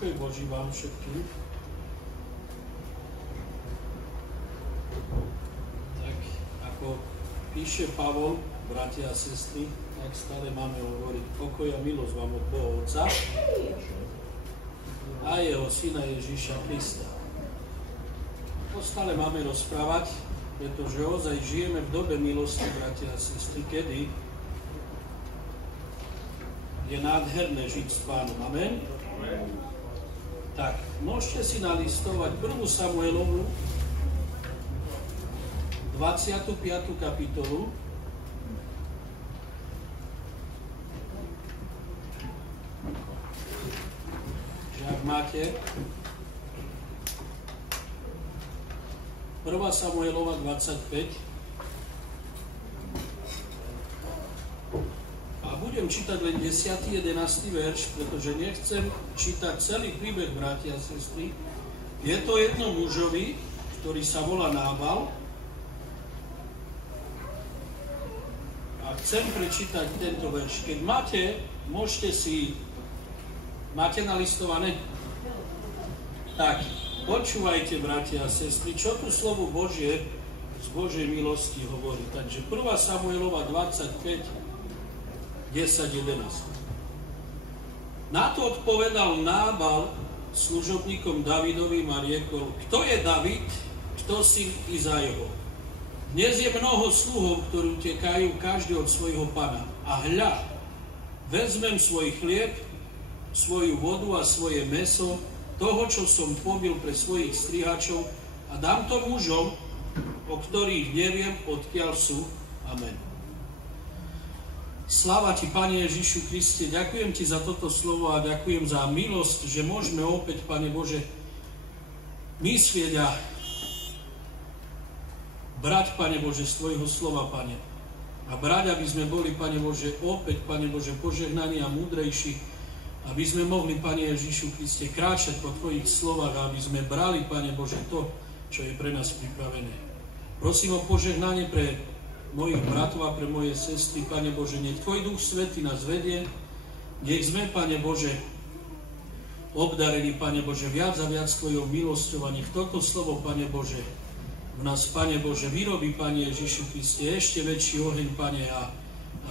Pokoj Boží vám všetkým. Tak, ako píše Pavol, bratia a sestry, tak stále máme hovoriť pokoj a milosť vám od Boha Otca a jeho Syna Ježíša Krista. To stále máme rozprávať, pretože ozaj žijeme v dobe milosti, bratia a sestry, kedy je nádherné žiť s Pánom. Amen? Tak, môžete si nalistovať 1. Samuelovu, 25. kapitolu. Že ak máte 1. Samuelova 25. A budem čítať len 10. 11. verš, pretože nechcem čítať celý príbeh, bratia a sestry. Je to jedno mužovi, ktorý sa volá Nábal. A chcem prečítať tento verš. Keď máte, máte nalistované? Tak, počúvajte, bratia a sestry, čo tu slovo Božie z Božej milosti hovorí. Takže 1. Samuelova 25, 10-11. Na to odpovedal Nábal služobníkom Davidovým a riekol: Kto je David, kto syn Izaiho? Dnes je mnoho sluhov, ktorí utekajú každý od svojho pana. A hľa, vezmem svoj chlieb, svoju vodu a svoje mäso, toho, čo som pobil pre svojich strihačov, a dám to mužom, o ktorých neviem, odkiaľ sú. Amen. Sláva Ti, Pane Ježišu Kriste, ďakujem Ti za toto slovo a ďakujem za milosť, že môžeme opäť, Pane Bože, myslieť a brať, Pane Bože, z Tvojho slova, Pane. A brať, aby sme boli, Pane Bože, opäť, Pane Bože, požehnaní a múdrejší, aby sme mohli, Pane Ježišu Kriste, kráčať po Tvojich slovách a aby sme brali, Pane Bože, to, čo je pre nás pripravené. Prosím o požehnanie pre mojich bratov a pre moje sestry, Pane Bože, nech Tvoj Duch Svätý nás vedie, nech sme, Pane Bože, obdarení, Pane Bože, viac a viac Tvojou milosťou a nech toto slovo, Pane Bože, v nás, Pane Bože, vyrobí, Pane Ježišu Kriste, ešte väčší oheň, Pane, a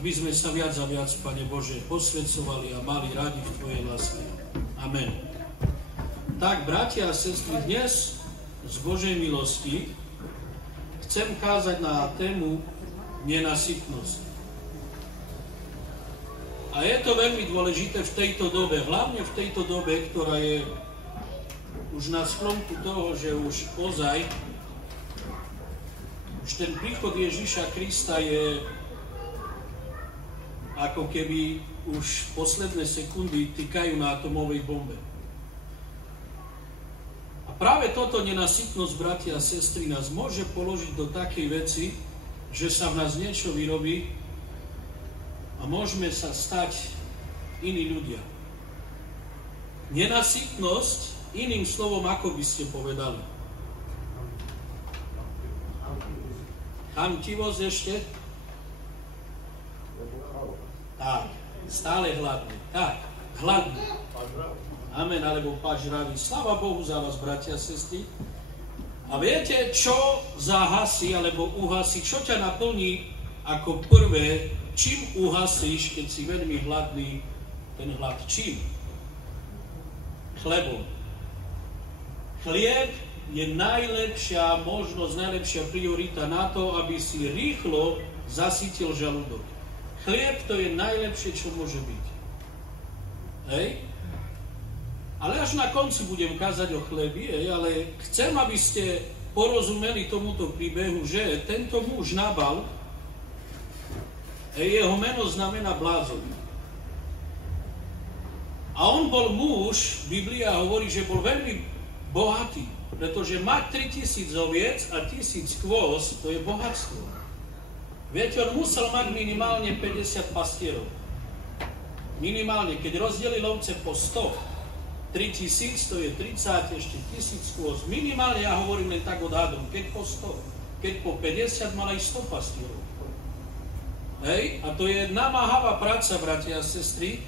aby sme sa viac a viac, Pane Bože, posvedcovali a mali radi v Tvojej láske. Amen. Tak, bratia a sestry, dnes z Božej milosti chcem kázať na tému nenasytnosť. A je to veľmi dôležité v tejto dobe, hlavne v tejto dobe, ktorá je už na sklonku toho, že už ozaj ten príchod Ježíša Krista je ako keby už posledné sekundy týkajú na atomovej bombe. A práve toto nenasytnosť, bratia a sestry, nás môže položiť do takej veci, že sa v nás niečo vyrobí a môžeme sa stať iní ľudia. Nenasytnosť, iným slovom, ako by ste povedali? Chamtivosť ešte? Tak, stále hladný. Tak, hladný. Amen, alebo pažravý. Sláva Bohu za vás, bratia a sestry. A viete, čo zahasí, alebo uhasí, čo ťa naplní ako prvé, čím uhasíš, keď si veľmi hladný, ten hlad? Čím? Chlebom. Chlieb je najlepšia možnosť, najlepšia priorita na to, aby si rýchlo zasytil žalúdok. Chlieb to je najlepšie, čo môže byť. Hej? Ale až na konci budem kázať o chlebi, ale chcem, aby ste porozumeli tomuto príbehu, že tento muž Nábal, jeho meno znamená blázon. A on bol muž, Biblia hovorí, že bol veľmi bohatý, pretože mať 3000 oviec a 1000 kôz, to je bohatstvo. Viete, on musel mať minimálne 50 pastierov. Minimálne, keď rozdelil ovce po 100, 3000, to je 30, ešte 1000 kôz. Minimálne, ja hovorím len tak odhadom, keď po 100, keď po 50 mal aj 100 pastierov. Hej? A to je namáhavá práca, bratia a sestry,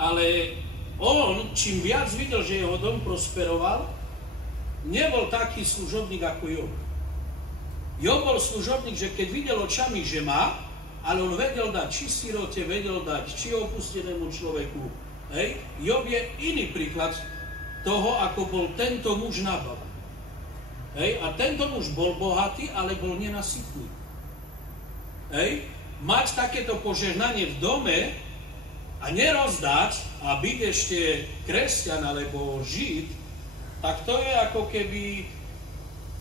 ale on, čím viac videl, že jeho dom prosperoval, nebol taký služobník ako Job. Job bol služobník, že keď videl očami, že má, ale on vedel dať či sirote, vedel dať či opustenému človeku. Hej? Job je iný príklad toho, ako bol tento muž Nabal. Hej? A tento muž bol bohatý, ale bol nenasytný. Hej? Mať takéto požehnanie v dome a nerozdať a byť ešte kresťan alebo žid, tak to je ako keby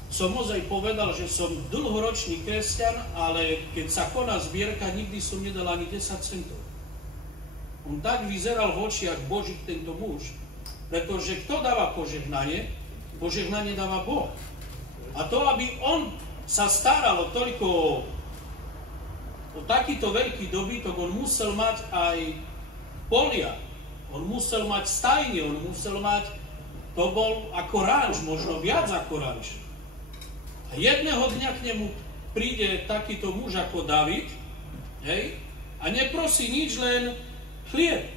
som ozaj povedal, že som dlhoročný kresťan, ale keď sa koná zbierka, nikdy som nedal ani 10 centov. On tak vyzeral v očiach Božích tento muž, pretože kto dáva požehnanie? Požehnanie dáva Boh. A to, aby on sa staral o toľko, o takýto veľký dobytok, on musel mať aj polia, on musel mať stajne, on musel mať, to bol ako ranč, možno viac ako ranč. A jedného dňa k nemu príde takýto muž ako David, hej, a neprosí nič, len chlieb.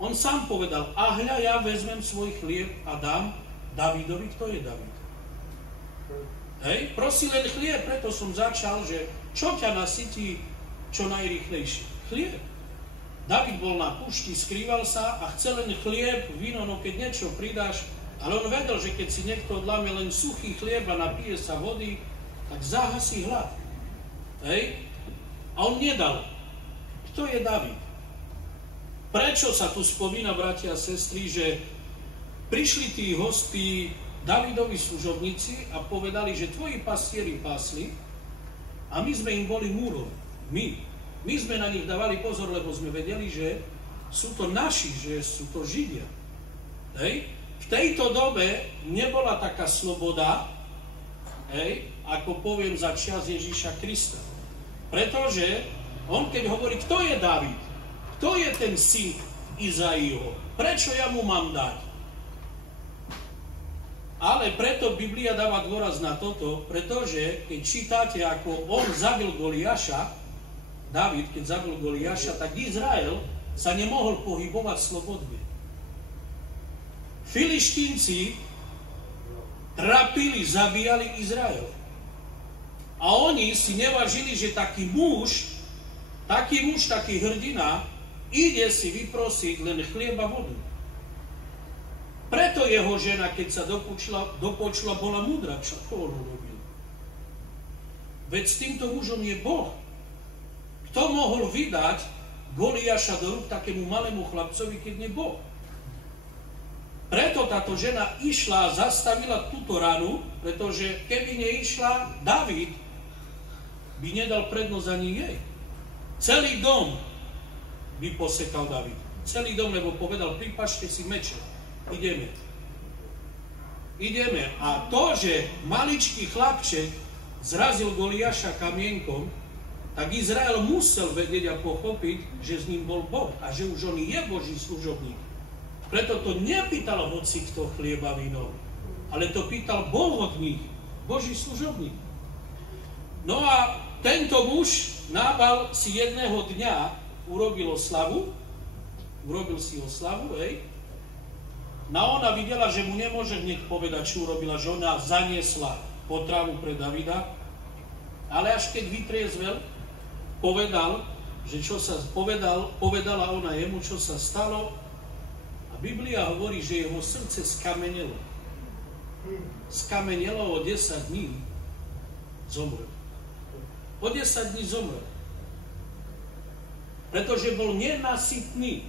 On sám povedal, a hľa, ja vezmem svoj chlieb a dám Davidovi. Kto je David? Hej, prosí len chlieb, preto som začal, že čo ťa nasytí čo najrýchlejšie? Chlieb. David bol na púšti, skrýval sa a chcel len chlieb, víno, no keď niečo pridáš, ale on vedel, že keď si niekto odláme len suchý chlieb a napije sa vody, tak zahasí hlad. Hej? A on nedal. Kto je David? Prečo sa tu spomína, bratia a sestry, že prišli tí hosti Davidovi služobníci a povedali, že tvoji pastieri pásli a my sme im boli múrom. My sme na nich dávali pozor, lebo sme vedeli, že sú to naši, že sú to Židia. Hej? V tejto dobe nebola taká sloboda, hej, ako poviem za čias Ježíša Krista. Pretože on keď hovorí, kto je David? Kto je ten syn Izaiho? Prečo ja mu mám dať? Ale preto Biblia dáva dôraz na toto, pretože keď čítate, ako on zabil Goliáša, David, keď zabil Goliáša, tak Izrael sa nemohol pohybovať slobodne. Filištínci trapili, zabíjali Izrael. A oni si nevážili, že taký muž, taký hrdina, ide si vyprosiť len chlieb a vodu. Preto jeho žena, keď sa dopočula, bola múdra. Čo to on urobil? Veď s týmto mužom je Boh. Kto mohol vydať Goliáša do rúk takému malému chlapcovi, keď nie Boh? Preto táto žena išla a zastavila túto ranu, pretože keby neišla, David by nedal prednosť ani jej. Celý dom by posekal David. Celý dom, lebo povedal, pripáčte si meče. Ideme. A to, že maličký chlapček zrazil Goliáša kamienkom, tak Izrael musel vedieť a pochopiť, že s ním bol Boh a že už on je Boží služobník. Preto to nepýtal hoci kto chlieba víno, ale to pýtal Boh od nich, Boží služobník. No a tento muž Nábal si jedného dňa urobil si oslavu, hej. No ona videla, že mu nemôže hneď povedať, čo urobila, že ona zaniesla potravu pre Davida, ale až keď vytriezvel, povedala ona jemu, čo sa stalo. Biblia hovorí, že jeho srdce skamenelo. Skamenelo o 10 dní zomrel. O 10 dní zomrel. Pretože bol nenasytný.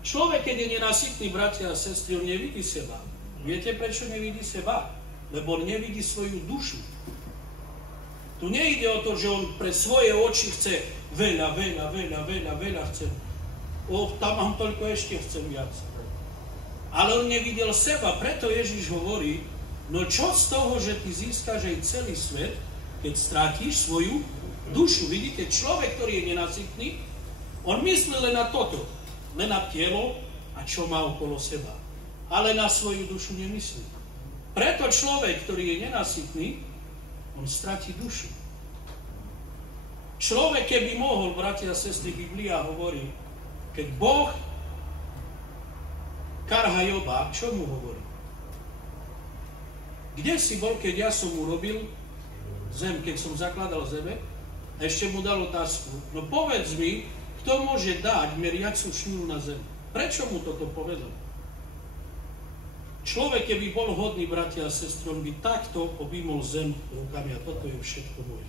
Človek, keď je nenasytný, bratia a sestry, on nevidí seba. Viete, prečo nevidí seba? Lebo on nevidí svoju dušu. Tu nejde o to, že on pre svoje oči chce veľa chce. Tam mám toľko, ešte chcem viac. Ale on nevidel seba, preto Ježiš hovorí, no čo z toho, že ty získaš aj celý svet, keď strátiš svoju dušu. Vidíte, človek, ktorý je nenasytný, on myslí len na toto, len na telo a čo má okolo seba. Ale na svoju dušu nemyslí. Preto človek, ktorý je nenasytný, on stratí dušu. Človek, keby mohol, bratia a sestry, Biblia hovorí, Keď Boh karha Joba, čo mu hovorí? Kde si bol, keď ja som urobil zem, keď som zakladal zeme? A ešte mu dal otázku. No povedz mi, kto môže dať meriacu šňúru na zem? Prečo mu toto povedal? Človek, keby bol hodný, bratia a sestry, on by takto objímol zem rukami a toto je všetko moje.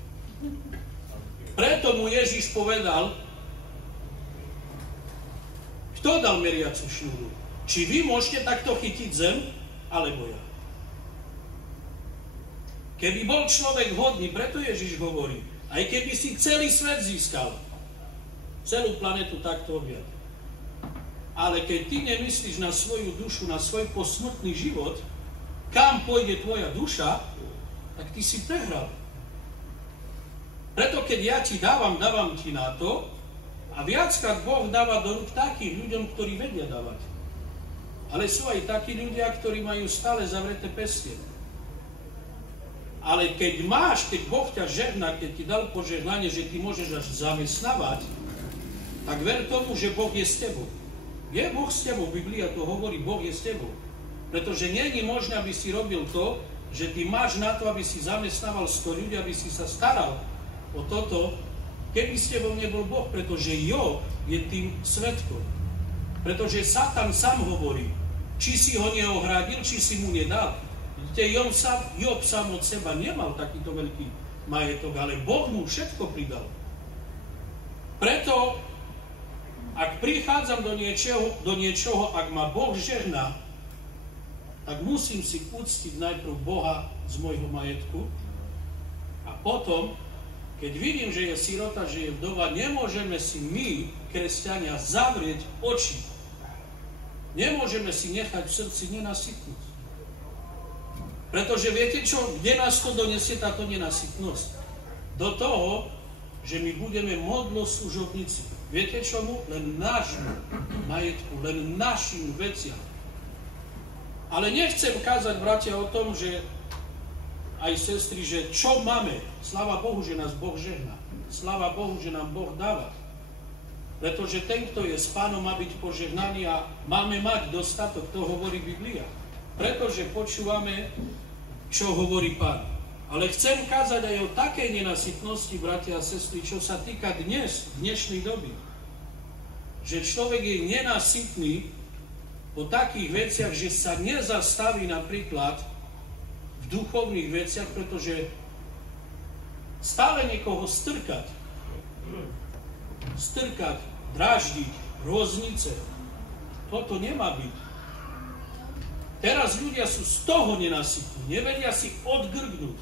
Preto mu Ježiš povedal, kto dal meriacu šňúru? Či vy môžete takto chytiť zem, alebo ja? Keby bol človek hodný, preto Ježiš hovorí, aj keby si celý svet získal, celú planetu takto objať. Ale keď ty nemyslíš na svoju dušu, na svoj posmrtný život, kam pôjde tvoja duša, tak ty si prehral. Preto keď ja ti dávam ti na to, a viackrát Boh dáva do rúk takých ľuďom, ktorí vedia dávať. Ale sú aj takí ľudia, ktorí majú stále zavreté pestie. Ale keď Boh ťa žehná, keď ti dal požehnanie, že ty môžeš až zamestnávať, tak ver tomu, že Boh je s tebou. Je Boh s tebou, Biblia to hovorí, Boh je s tebou. Pretože nie je možné, aby si robil to, že ty máš na to, aby si zamestnával 100 ľudí, aby si sa staral o toto, keby s tebou nebol Boh, pretože Job je tým svedkom. Pretože Satan sám hovorí, či si ho neohradil, či si mu nedal. Job sám od seba nemal takýto veľký majetok, ale Boh mu všetko pridal. Preto, ak prichádzam do niečoho, ak ma Boh žehná, tak musím si uctiť najprv Boha z môjho majetku a potom, keď vidím, že je sirota, že je vdova, nemôžeme si my, kresťania, zavrieť oči. Nemôžeme si nechať v srdci nenasytnosť. Pretože viete čo, kde nás to donesie táto nenasytnosť? Do toho, že my budeme modloslužobníci. Viete čomu? Len nášmu majetku, len našim veciam. Ale nechcem kázať, bratia, o tom, že aj sestry, že čo máme. Sláva Bohu, že nás Boh žehná. Sláva Bohu, že nám Boh dáva. Pretože ten, kto je s Pánom, má byť požehnaný a máme mať dostatok, to hovorí Biblia. Pretože počúvame, čo hovorí Pán. Ale chcem kázať aj o takej nenasytnosti, bratia a sestry, čo sa týka dnešnej doby. Že človek je nenasytný po takých veciach, že sa nezastaví napríklad v duchovných veciach, pretože stále niekoho strkať, dráždiť, rôznice, toto nemá byť. Teraz ľudia sú z toho nenasytní, nevedia si odgrgnúť.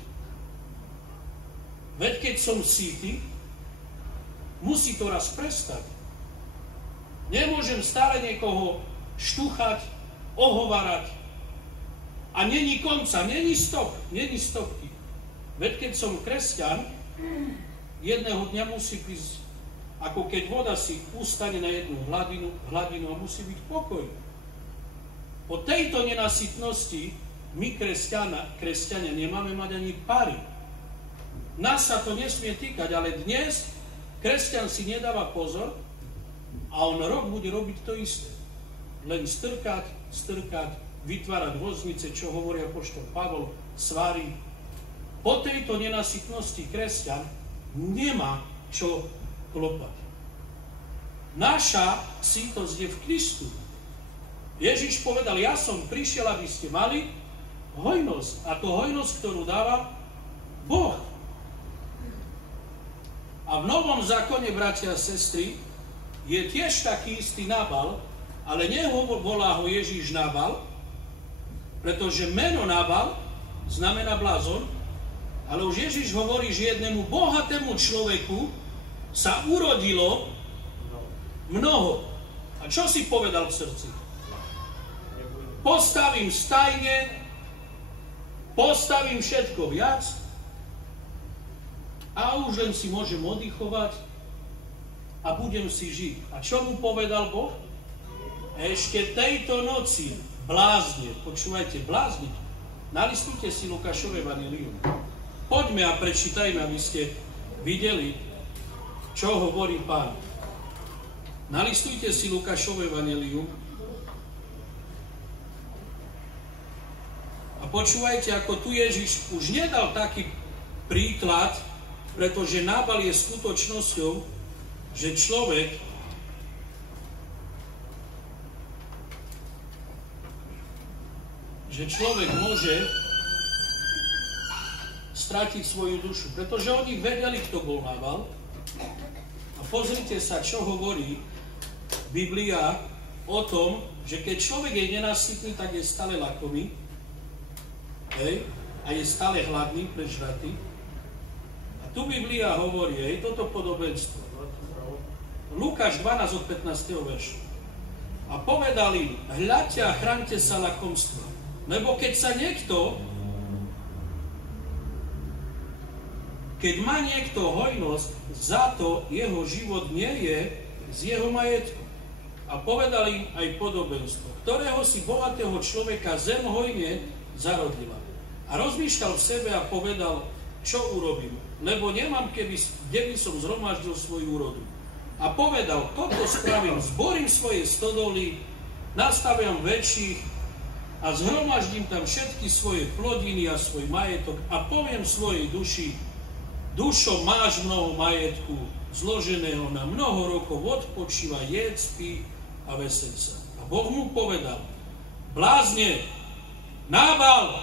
Veď keď som sýty, musí to raz prestať. Nemôžem stále niekoho štuchať, ohovárať. A není konca, není stopky. Veď keď som kresťan, jedného dňa musí prísť, ako keď voda si ustane na jednu hladinu a musí byť pokoj. Po tejto nenasytnosti my, kresťania, nemáme mať ani pary. Nás sa to nesmie týkať, ale dnes kresťan si nedáva pozor a on rok bude robiť to isté. Len strkať, vytvárať rôznice, čo hovorí apoštol Pavol, svári. Po tejto nenasytnosti kresťan nemá čo klopať. Naša sýtosť je v Kristu. Ježiš povedal, ja som prišiel, aby ste mali hojnosť. A to hojnosť, ktorú dáva Boh. A v Novom zákone, bratia a sestry, je tiež taký istý Nabal, ale nevolá ho Ježiš Nabal, pretože meno Nabal znamená blázon, ale už Ježiš hovorí, že jednému bohatému človeku sa urodilo mnoho. A čo si povedal v srdci? Postavím stajne, postavím všetko viac a už len si môžem oddychovať a budem si žiť. A čo mu povedal Boh? Ešte tejto noci blázne, počúvajte, blázniť. Nalistujte si Lukášové evanjelium. Poďme a prečítajme, aby ste videli, čo hovorí Pán. Nalistujte si Lukášovo evanjelium a počúvajte, ako tu Ježiš už nedal taký príklad, pretože Nábal je skutočnosťou, že človek môže stratiť svoju dušu. Pretože oni vedeli, kto bol Nábal. A pozrite sa, čo hovorí Biblia o tom, že keď človek je nenasytný, tak je stále lakomý. A je stále hladný, prežratý. A tu Biblia hovorí, toto podobenstvo. Lukáš 12 od 15. verša. A povedali, hľadte a chraňte sa lakomstva. Lebo keď má niekto hojnosť, za to jeho život nie je z jeho majetku. A povedali im aj podobenstvo, ktorého si bohatého človeka zem hojne zarodila. A rozmýšľal v sebe a povedal, čo urobím, lebo nemám, kde by som zhromaždil svoju úrodu. A povedal, toto spravím, zborím svoje stodoly, nastaviam väčších, a zhromaždím tam všetky svoje plodiny a svoj majetok a poviem svojej duši, dušo, máš mnoho majetku, zloženého na mnoho rokov, odpočíva, jedz, pí a veseľ sa. A Boh mu povedal, blázne, Nábal,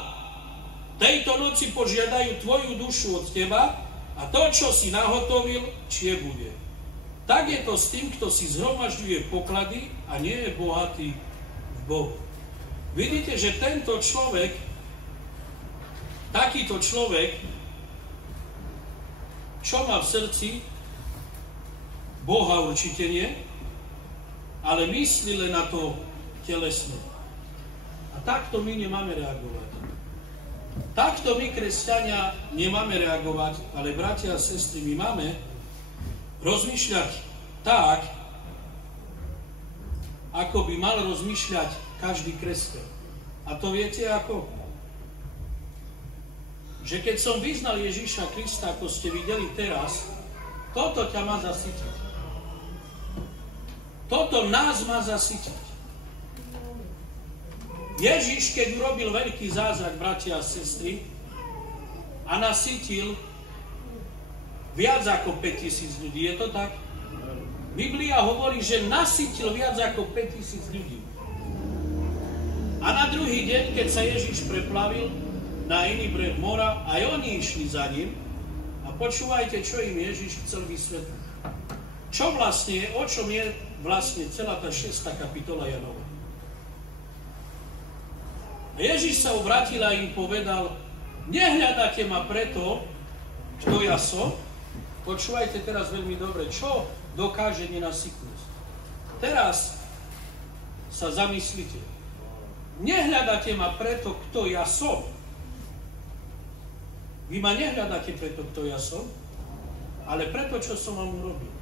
tejto noci požiadajú tvoju dušu od teba a to, čo si nahotovil, čie bude. Tak je to s tým, kto si zhromažďuje poklady a nie je bohatý v Bohu. Vidíte, že tento človek, takýto človek, čo má v srdci, Boha určite nie, ale myslí len na to telesné. A takto my nemáme reagovať. Takto my, kresťania, nemáme reagovať, ale bratia a sestry, my máme rozmýšľať tak, ako by mal rozmýšľať každý kresťan. A to viete ako? Že keď som vyznal Ježiša Krista, ako ste videli teraz, toto ťa má zasytiť. Toto nás má zasytiť. Ježiš, keď urobil veľký zázrak, bratia a sestry, a nasytil viac ako 5000 ľudí, je to tak? Biblia hovorí, že nasytil viac ako 5000 ľudí. A na druhý deň, keď sa Ježiš preplavil na iný breh mora, aj oni išli za ním. A počúvajte, čo im Ježiš chcel vysvetliť. Čo vlastne je, o čom je vlastne celá tá 6. kapitola Janova. A Ježiš sa obrátil a im povedal, nehľadáte ma preto, kto ja som. Počúvajte teraz veľmi dobre, čo dokáže nenasytnosť. Teraz sa zamyslite. Nehľadáte ma preto, kto ja som. Vy ma nehľadáte preto, kto ja som, ale preto, čo som vám urobil.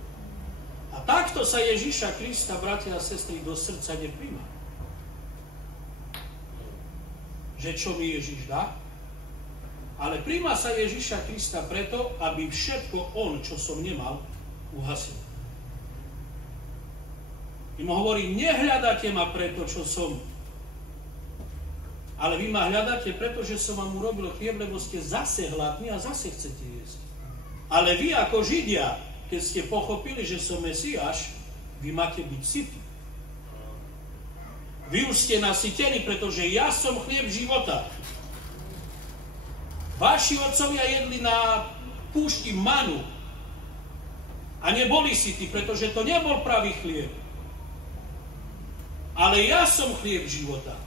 A takto sa Ježiša Krista, bratia a sestry, do srdca nepríjma. Že čo mi Ježiš dá, ale príjma sa Ježiša Krista preto, aby všetko on, čo som nemal, uhasil. Im hovorí, nehľadáte ma preto, čo som, ale vy ma hľadáte, pretože som vám urobil chlieb, lebo ste zase hladní a zase chcete jesť. Ale vy ako Židia, keď ste pochopili, že som Mesiáš, vy máte byť sytí. Vy už ste nasytení, pretože ja som chlieb života. Vaši otcovia jedli na púšti manu a neboli sytí, pretože to nebol pravý chlieb. Ale ja som chlieb života.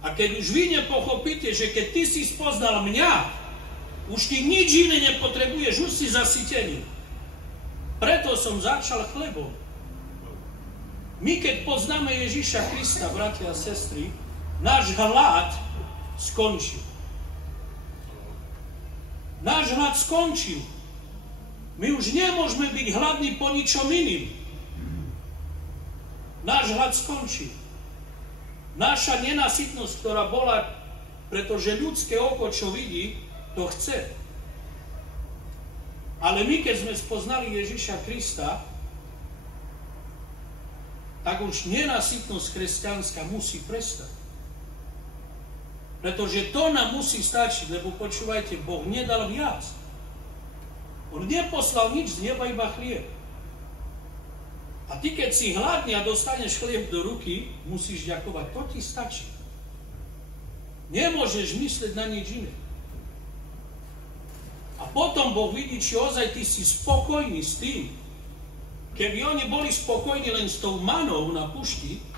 A keď už vy nepochopíte, že keď ty si spoznal mňa, už ty nič iné nepotrebuješ, už si zasytený. Preto som začal chlebom. My keď poznáme Ježiša Krista, bratia a sestry, náš hlad skončil. Náš hlad skončil. My už nemôžeme byť hladní po ničom iným. Náš hlad skončil. Naša nenasytnosť, ktorá bola, pretože ľudské oko, čo vidí, to chce. Ale my, keď sme spoznali Ježiša Krista, tak už nenasytnosť kresťanská musí prestať. Pretože to nám musí stačiť, lebo počúvajte, Boh nedal viac. On neposlal nič z neba, iba chlieb. A ty, keď si hladný a dostaneš chlieb do ruky, musíš ďakovať. To ti stačí. Nemôžeš myslieť na nič iné. A potom Boh vidí, či ozaj ty si spokojný s tým. Keby oni boli spokojní len s tou manou na pušti,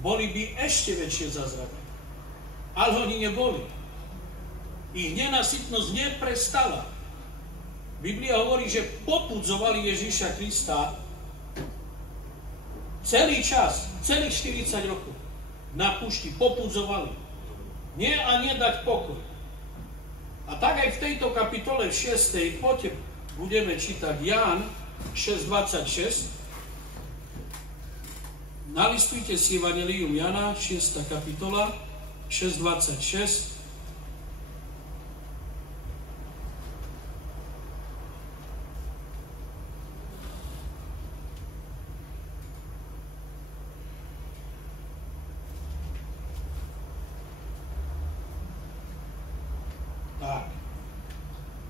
boli by ešte väčšie zázraky. Ale oni neboli. Ich nenasytnosť neprestala. Biblia hovorí, že popudzovali Ježíša Krista celý čas, celých 40 rokov na púšti popudzovali. Nie a nedať pokoj. A tak aj v tejto kapitole v 6. poďte, budeme čítať Ján 6.26. Nalistujte si Evangelium Jana, 6. kapitola, 6.26.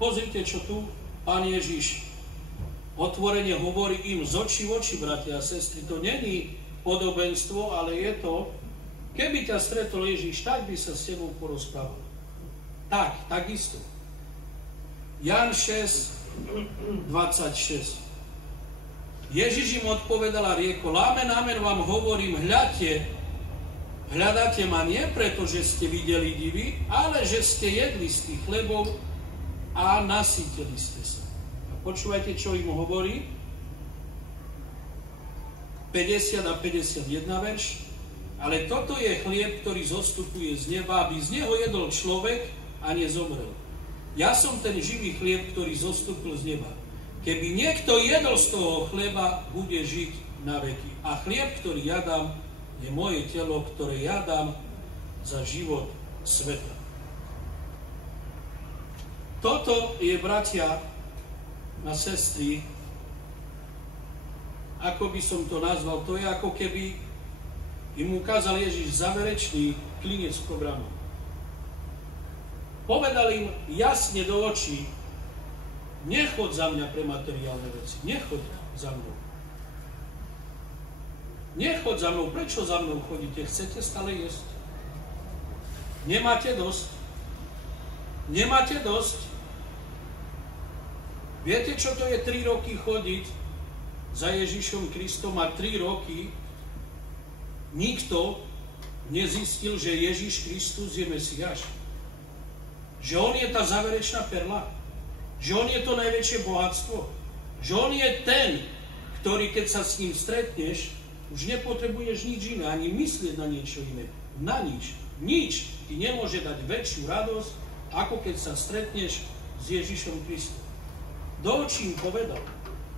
Pozrite, čo tu Pán Ježiš otvorene hovorí im z očí v oči, bratia a sestry. To není podobenstvo, ale je to, keby ťa stretol Ježiš, tak by sa s tebou porozprával. Takisto. Ján 6.26. Ježiš im odpovedal a riekol: Amen, amen vám hovorím, hľadáte ma nie preto, že ste videli divy, ale že ste jedli z tých chlebov a nasýtili ste sa. A počúvajte, čo im hovorí. 50 a 51 verš. Ale toto je chlieb, ktorý zostupuje z neba, aby z neho jedol človek a nezomrel. Ja som ten živý chlieb, ktorý zostupil z neba. Keby niekto jedol z toho chleba, bude žiť na veky. A chlieb, ktorý ja dám, je moje telo, ktoré ja dám za život sveta. Toto je, bratia a sestry, ako by som to nazval, to je ako keby im ukázal Ježiš záverečný klinec programu. Povedal im jasne do očí: nechod za mňa pre materiálne veci, nechod za mnou. Nechod za mnou, prečo za mnou chodíte? Chcete stále jesť? Nemáte dosť? Nemáte dosť? Viete, čo to je 3 roky chodiť za Ježišom Kristom a 3 roky nikto nezistil, že Ježiš Kristus je Mesiáš? Že on je tá záverečná perla? Že on je to najväčšie bohatstvo? Že on je ten, ktorý, keď sa s ním stretneš, už nepotrebuješ nič iné, ani myslieť na niečo iné. Na nič. Nič ti nemôže dať väčšiu radosť, ako keď sa stretneš s Ježišom Kristom. Do očí im povedal.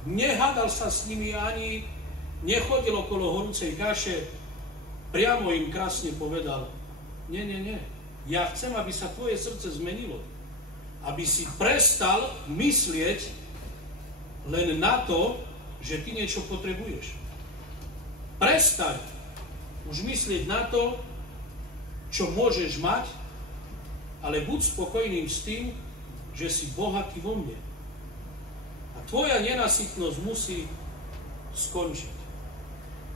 Nehádal sa s nimi ani nechodil okolo horúcej kaše. Priamo im krásne povedal: nie. Ja chcem, aby sa tvoje srdce zmenilo. Aby si prestal myslieť len na to, že ty niečo potrebuješ. Prestaň už myslieť na to, čo môžeš mať, ale buď spokojným s tým, že si bohatý vo mne. A tvoja nenasytnosť musí skončiť.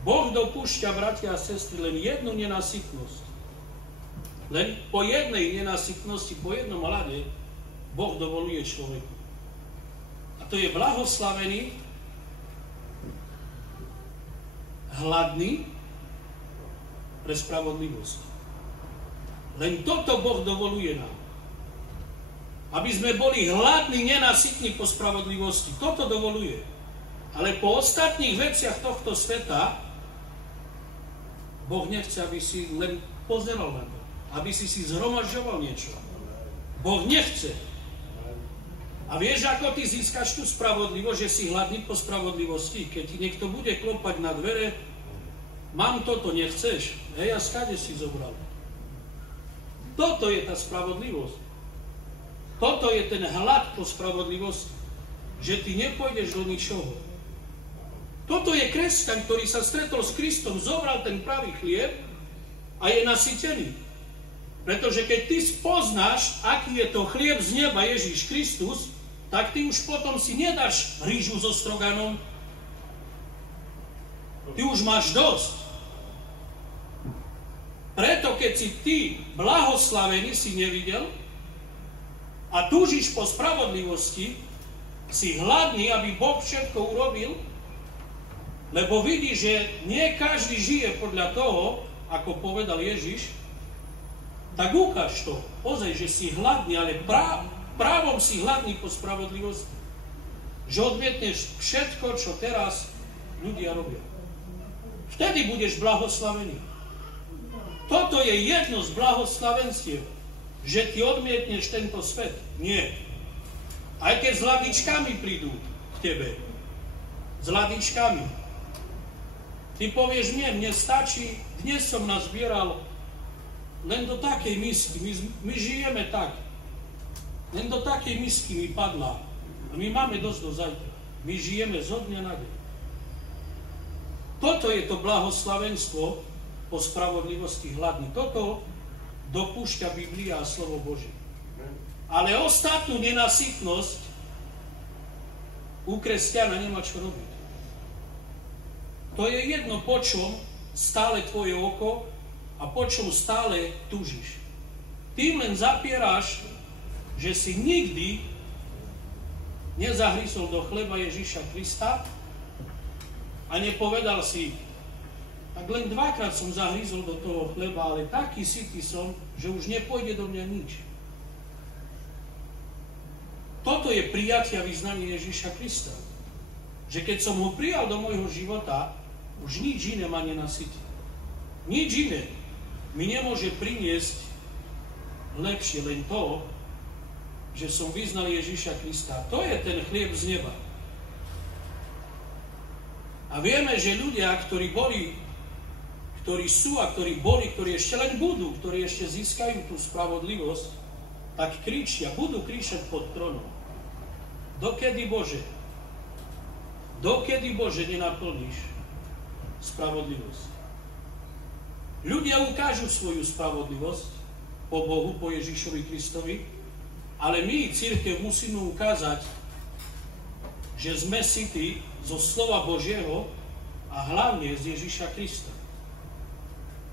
Boh dopúšťa, bratia a sestry, len jednu nenasytnosť. Len po jednej nenasytnosti, po jednom hlade Boh dovoluje človeku. A to je blahoslavený, hladný pre spravodlivosť. Len toto Boh dovoluje nám. Aby sme boli hladní, nenasytní po spravodlivosti. Toto dovoluje. Ale po ostatných veciach tohto sveta Boh nechce, aby si len pozeral na to. Aby si zhromažďoval niečo. Boh nechce. A vieš, ako ty získaš tú spravodlivosť, že si hladný po spravodlivosti? Keď ti niekto bude klopať na dvere: mám toto, nechceš? Hej, a skade si zobral? Toto je tá spravodlivosť. Toto je ten hlad po spravodlivosti, že ty nepôjdeš do ničoho. Toto je kresťan, ktorý sa stretol s Kristom, zobral ten pravý chlieb a je nasytený. Pretože keď ty spoznáš, aký je to chlieb z neba Ježiš Kristus, tak ty už potom si nedáš rýžu so stroganom. Ty už máš dosť. Preto keď si ty blahoslavený si nevidel a túžiš po spravodlivosti, si hladný, aby Boh všetko urobil, lebo vidí, že nie každý žije podľa toho, ako povedal Ježiš, tak ukáž to. Ozaj, že si hladný, ale právom si hladný po spravodlivosti. Že odmietneš všetko, čo teraz ľudia robia. Vtedy budeš blahoslavený. Toto je jedno z blahoslavenstiev, že ty odmietneš tento svet. Nie. Aj keď s hladičkami prídu k tebe. S hladičkami. Ty povieš, mne stačí, dnes som nazbieral len do takej misky. My žijeme tak. Len do takej misky mi padla. A my máme dosť do zajtra. My žijeme zo dňa na deň. Toto je to blahoslavenstvo po spravodlivosti hladný. Toto dopúšťa Biblia a slovo Božie. Ale ostatnú nenasytnosť u kresťana nemá čo robiť. To je jedno, po čom stále tvoje oko a po čom stále túžiš. Tým len zapieráš, že si nikdy nezahryzol do chleba Ježiša Krista a nepovedal si, tak len dvakrát som zahryzol do toho chleba, ale taký sytý som, že už nepôjde do mňa nič. Toto je prijatie a vyznanie Ježiša Krista. Že keď som ho prijal do môjho života, už nič iné ma nenasytí. Nič iné mi nemôže priniesť lepšie, len to, že som vyznal Ježiša Krista. To je ten chlieb z neba. A vieme, že ľudia, ktorí sú a ktorí boli, ktorí ešte len budú, ktorí ešte získajú tú spravodlivosť, tak kričia, budú kričať pod trónom. Dokedy, Bože? Dokedy, Bože, nenaplníš spravodlivosť? Ľudia ukážu svoju spravodlivosť po Bohu, po Ježišovi Kristovi, ale my, cirkev, musíme ukázať, že sme sytí zo slova Božieho a hlavne z Ježiša Krista.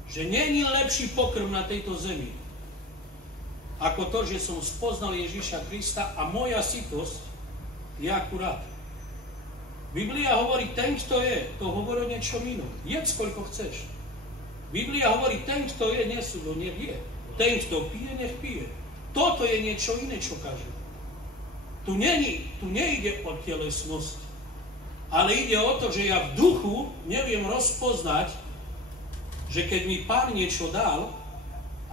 Že nie je lepší pokrm na tejto zemi, ako to, že som spoznal Ježiša Krista a moja sytosť je akurát. Biblia hovorí, ten, kto je, to hovorí o niečom inom. Jedz, koľko chceš. Biblia hovorí, ten, kto je, nesúdo, nech je. Ten, kto pije, nech pije. Toto je niečo iné, čo kaže. Tu nejde o telesnosť, ale ide o to, že ja v duchu neviem rozpoznať, že keď mi Pán niečo dal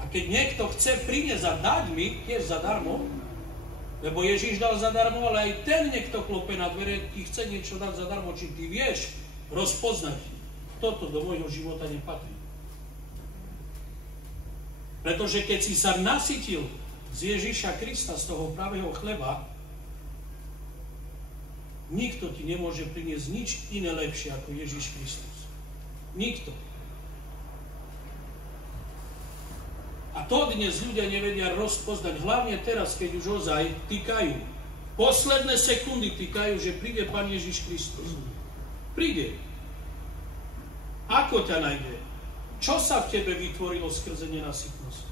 a keď niekto chce priniesť a dať mi, tiež zadarmo, lebo Ježiš dal zadarmo, ale aj ten niekto klope na dvere, ti chce niečo dať zadarmo, či ty vieš rozpoznať. Toto do môjho života nepatrí. Pretože keď si sa nasytil z Ježiša Krista, z toho pravého chleba, nikto ti nemôže priniesť nič iné lepšie ako Ježiš Kristus. Nikto. A to dnes ľudia nevedia rozpoznať, hlavne teraz, keď už ozaj týkajú. Posledné sekundy týkajú, že príde Pán Ježiš Kristus. Príde. Ako ťa nájde? Čo sa v tebe vytvorilo skrze nenasytnosť?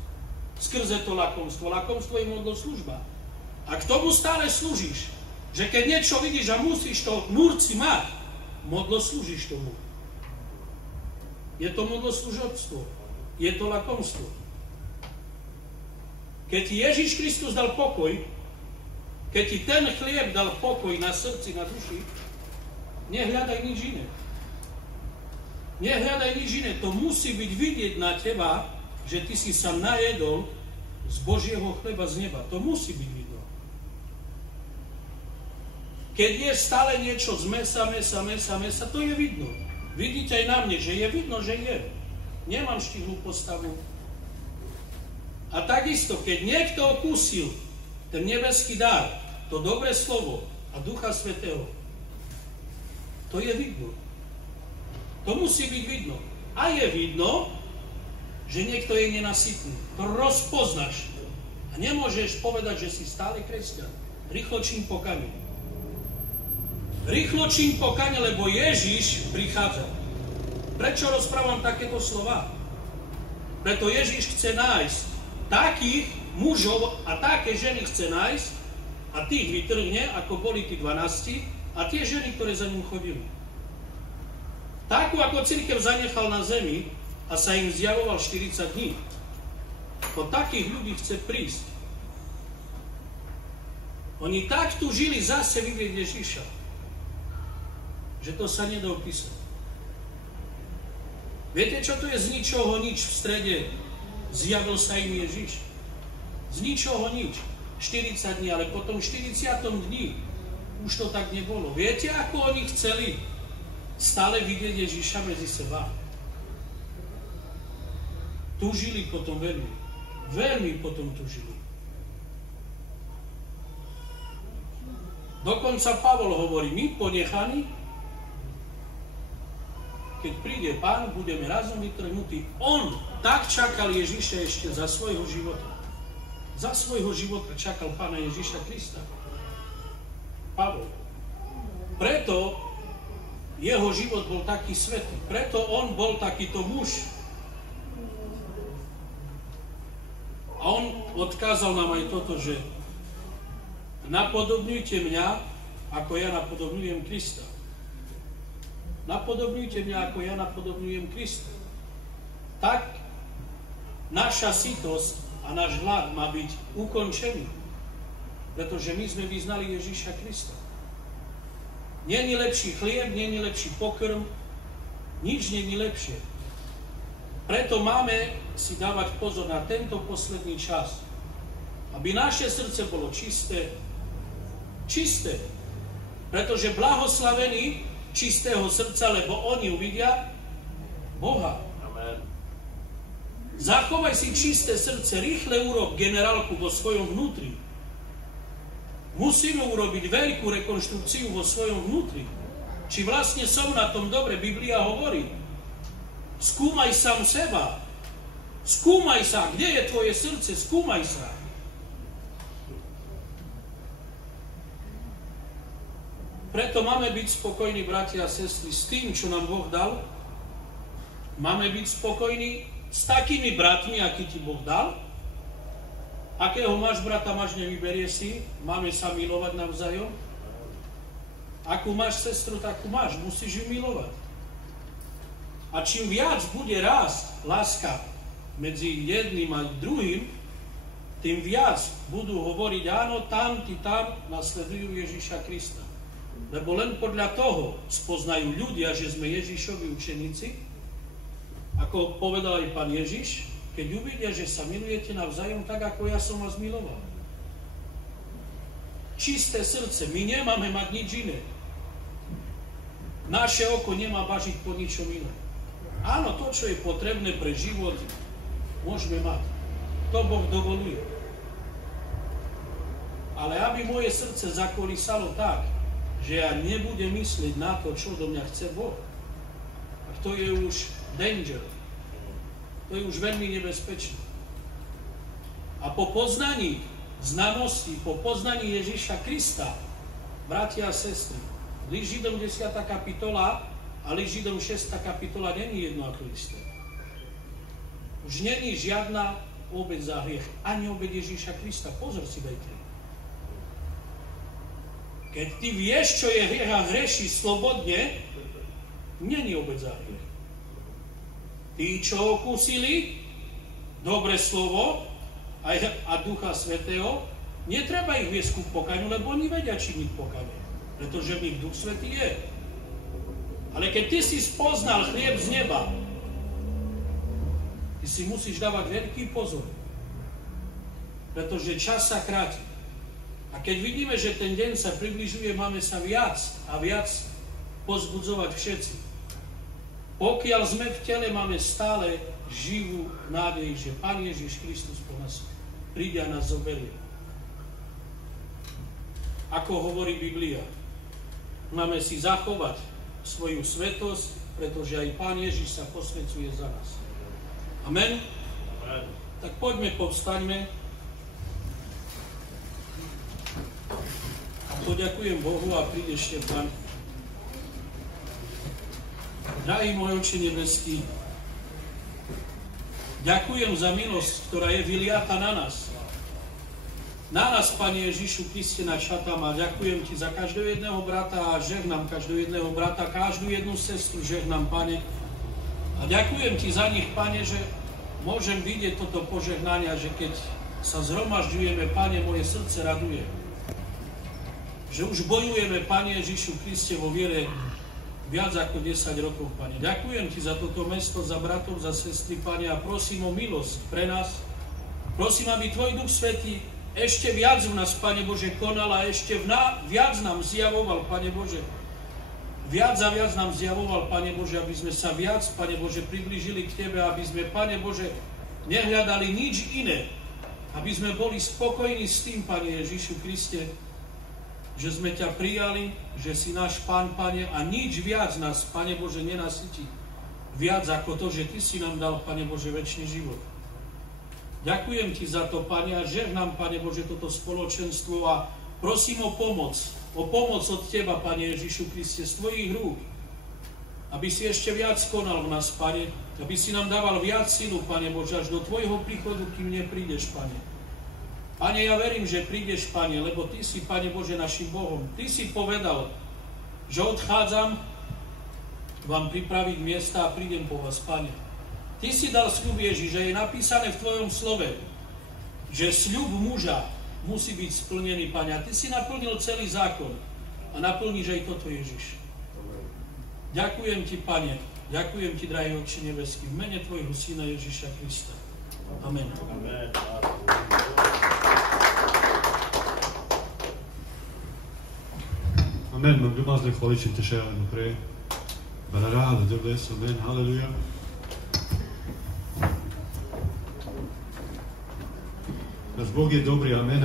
Skrze to lakomstvo. Lakomstvo je modloslužba. A k tomu stále slúžiš. Že keď niečo vidíš a musíš to múrci mať, modloslúžiš tomu. Je to modloslužobstvo. Je to lakomstvo. Keď ti Ježiš Kristus dal pokoj, keď ti ten chlieb dal pokoj na srdci, na duši, nehľadaj nič iné. Nehľadaj nič iné. To musí byť vidieť na teba, že ty si sa najedol z Božieho chleba z neba. To musí byť vidno. Keď je stále niečo z mesa, to je vidno. Vidíte aj na mne, že je vidno, že je. Nemám štihlú postavu. A takisto, keď niekto okúsil ten nebeský dar, to dobré slovo a Ducha Svätého, to je vidno. To musí byť vidno. A je vidno, že niekto je nenasytný. To rozpoznáš. A nemôžeš povedať, že si stále kresťan. Rýchlo čin pokanie. Rýchlo čin pokanie, lebo Ježiš prichádza. Prečo rozprávam takéto slova? Preto Ježiš chce nájsť takých mužov a také ženy chce nájsť a tých vytrhne, ako boli tí 12 a tie ženy, ktoré za ním chodili. Takú, ako cirkev zanechal na zemi a sa im zjavoval 40 dní. Po takých ľudí chce prísť. Oni tak túžili zase vidieť Ježiša, že to sa nedá opísať. Viete, čo to je z ničoho nič v strede? Zjavil sa im Ježiš. Z ničoho nič. 40 dní, ale potom 40. dní už to tak nebolo. Viete, ako oni chceli stále vidieť Ježiša medzi seba? Túžili potom veľmi. Veľmi potom túžili. Dokonca Pavol hovorí, my ponechaní, keď príde Pán, budeme razom vytrhnutí. On tak čakal Ježiša ešte za svojho života. Za svojho života čakal Pána Ježiša Krista. Pavol. Preto jeho život bol taký svätý. Preto on bol takýto muž. A on odkázal nám aj toto, že napodobňujte mňa, ako ja napodobňujem Krista. Napodobňujte mňa, ako ja napodobňujem Krista. Tak naša sytosť a náš hlad má byť ukončený. Pretože my sme vyznali Ježiša Krista. Není lepší chlieb, není lepší pokrm, nič není lepšie. Preto máme si dávať pozor na tento posledný čas. Aby naše srdce bolo čisté. Čisté. Pretože blahoslavení čistého srdca, lebo oni uvidia Boha. Amen. Zachovaj si čisté srdce, rýchle urob generálku vo svojom vnútri. Musíme urobiť veľkú rekonštrukciu vo svojom vnútri. Či vlastne som na tom dobre, Biblia hovorí. Skúmaj sám seba. Skúmaj sa, kde je tvoje srdce, skúmaj sa. Preto máme byť spokojní, bratia a sestry, s tým, čo nám Boh dal. Máme byť spokojní s takými bratmi, aký ti Boh dal. Akého máš brata, máš, nevyberie si. Máme sa milovať navzájom. Akú máš sestru, takú máš. Musíš ju milovať. A čím viac bude rásť láska medzi jedným a druhým, tým viac budú hovoriť, áno, tam nasledujú Ježiša Krista. Lebo len podľa toho spoznajú ľudia, že sme Ježišovi učeníci. Ako povedal aj Pán Ježiš, keď uvidia, že sa milujete navzájom tak, ako ja som vás miloval. Čisté srdce, my nemáme mať nič iné. Naše oko nemá bažiť po ničom iné. Áno, to, čo je potrebné pre život, môžeme mať. To Boh dovoluje. Ale aby moje srdce zakolísalo tak, že ja nebudem myslieť na to, čo do mňa chce Boh. A to je už danger. To je už veľmi nebezpečné. A po poznaní znalosti, po poznaní Ježiša Krista, bratia a sestry, list Židom 10. kapitola a list Židom 6. kapitola není jedno ako isté. Už není žiadna obeť za hriech, ani obeť Ježiša Krista. Pozor si dajte. Keď ty vieš, čo je hriech a hreší slobodne, není obeť za hriech. Tí, čo okúsili dobre slovo a Ducha Svätého, netreba ich viesť ku pokaňu, lebo oni vedia činiť pokanie. Pretože v nich Duch Svätý je. Ale keď ty si spoznal chlieb z neba, ty si musíš dávať veľký pozor. Pretože čas sa kráti. A keď vidíme, že ten deň sa približuje, máme sa viac a viac pozbudzovať všetci. Pokiaľ sme v tele, máme stále živú nádej, že Pán Ježiš Kristus po nás príde a nás zoberie. ako hovorí Biblia. Máme si zachovať svoju svetosť, pretože aj Pán Ježiš sa posväcuje za nás. Amen? Amen. Tak poďme, povstaňme a poďakujem Bohu a príde ešte Pán. Drahý môj Otče nebeský, ďakujem za milosť, ktorá je vyliata na nás. Na nás, Pane Ježišu Kriste, na šatám, a ďakujem Ti za každého jedného brata a žehnám každého jedného brata, každú jednu sestru žehnám, Pane. A ďakujem Ti za nich, Pane, že môžem vidieť toto požehnanie, že keď sa zhromažďujeme, Pane, moje srdce raduje. Že už bojujeme, Pane Ježišu Kriste, vo viere viac ako 10 rokov, Pane. Ďakujem Ti za toto mesto, za bratov, za sestry, Pane, a prosím o milosť pre nás. Prosím, aby Tvoj Duch Svätý ešte viac v nás, Pane Bože, konal a ešte viac nám zjavoval, Pane Bože. Viac a viac nám zjavoval, Pane Bože, aby sme sa viac, Pane Bože, priblížili k Tebe, aby sme, Pane Bože, nehľadali nič iné. Aby sme boli spokojní s tým, Pane Ježišu Kriste, že sme ťa prijali, že si náš Pán, Pane, a nič viac nás, Pane Bože, nenasytí. Viac ako to, že Ty si nám dal, Pane Bože, večný život. Ďakujem Ti za to, Pane, a žehnám, Pane Bože, toto spoločenstvo a prosím o pomoc od Teba, Pane Ježišu Kriste, z Tvojich rúk, aby si ešte viac konal v nás, Pane, aby si nám dával viac silu, Pane Bože, až do Tvojho príchodu, kým neprídeš, Pane. Pane, ja verím, že prídeš, Pane, lebo Ty si, Pane Bože, našim Bohom. Ty si povedal, že odchádzam vám pripraviť miesta a prídem po vás, Pane. Ty si dal sľub, Ježiš, že je napísané v Tvojom slove, že sľub muža musí byť splnený, Pane. A Ty si naplnil celý zákon a naplníš aj toto, Ježiš. Ďakujem Ti, Pane. Ďakujem Ti, drahý Otče nebeský, v mene Tvojho Syna Ježiša Krista. Amen. Amen. Amen. Mám domázne chvaličím te še naprej. Bararada, dobre, amen, haleluja. Náš Boh je dobrý, amen.